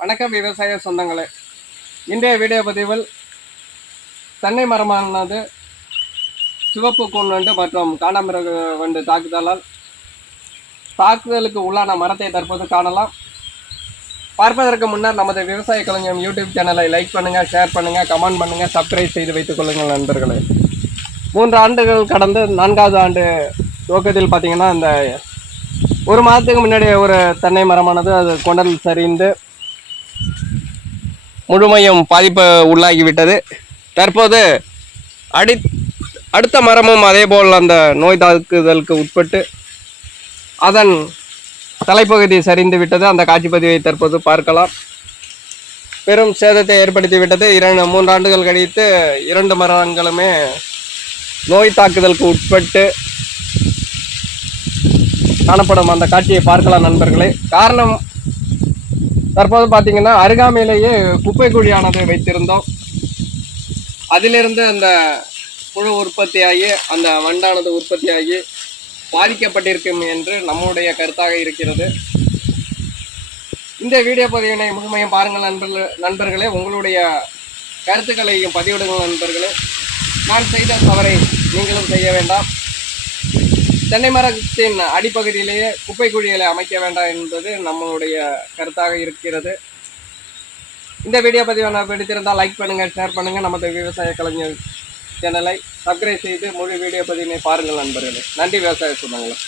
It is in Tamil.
வணக்கம் விவசாய சொந்தங்களே. இன்றைய வீடியோ பதிவில் தென்னை மரமானது சிவப்பு கூன் வண்டு மற்றும் காண்டாமிருக வண்டு தாக்குதலால் தாக்குதலுக்கு உள்ளான மரத்தை தற்போது காணலாம். பார்ப்பதற்கு முன்னர் நமது விவசாய கலைஞர் யூடியூப் சேனலை லைக் பண்ணுங்கள் ஷேர் பண்ணுங்கள் கமெண்ட் பண்ணுங்கள் சப்ஸ்கிரைப் செய்து வைத்துக் கொள்ளுங்கள் நண்பர்களே. மூன்று ஆண்டுகள் கடந்து நான்காவது ஆண்டு துவக்கத்தில் பார்த்திங்கன்னா இந்த ஒரு மாதத்துக்கு முன்னாடி ஒரு தென்னை மரமானது அது கொண்டல் சரிந்து முழுமையும் பாதிப்பு உள்ளாகிவிட்டது. தற்போது அடி அடுத்த மரமும் அதேபோல் அந்த நோய் தாக்குதலுக்கு உட்பட்டு அதன் தலைப்பகுதி சரிந்து விட்டது அந்த காட்சி பதிவை தற்போது பார்க்கலாம். பெரும் சேதத்தை ஏற்படுத்தி விட்டது இரண்டு மூன்று ஆண்டுகள் கழித்து இரண்டு மரங்களுமே நோய் தாக்குதலுக்கு உட்பட்டு காணப்படும் அந்த காட்சியை பார்க்கலாம் நண்பர்களே. காரணம் தற்போது பார்த்தீங்கன்னா அருகாமையிலேயே குப்பை குழியானது வைத்திருந்தோம். அதிலிருந்து அந்த புழு உற்பத்தியாகி அந்த வண்டானது உற்பத்தியாகி பாதிக்கப்பட்டிருக்கும் என்று நம்முடைய கருத்தாக இருக்கிறது. இந்த வீடியோ பதிவினை முழுமையும் பாருங்கள் நண்பர்கள் நண்பர்களே. உங்களுடைய கருத்துக்களையும் பதிவிடுங்கள் நண்பர்களே. நான் செய்த தவறை நீங்களும் செய்ய வேண்டாம். தென்னை மரத்தின் அடிப்பகுதியிலேயே குப்பை குழிகளை அமைக்க வேண்டாம் என்பது நம்மளுடைய கருத்தாக இருக்கிறது. இந்த வீடியோ பதிவை நான் பிடித்திருந்தால் லைக் பண்ணுங்கள் ஷேர் பண்ணுங்கள் நமது விவசாய கலைஞர் சேனலை சப்ஸ்கிரைப் செய்து முழு வீடியோ பதிவினை பாருங்கள் நண்பர்களே. நன்றி விவசாய சொந்தங்களே.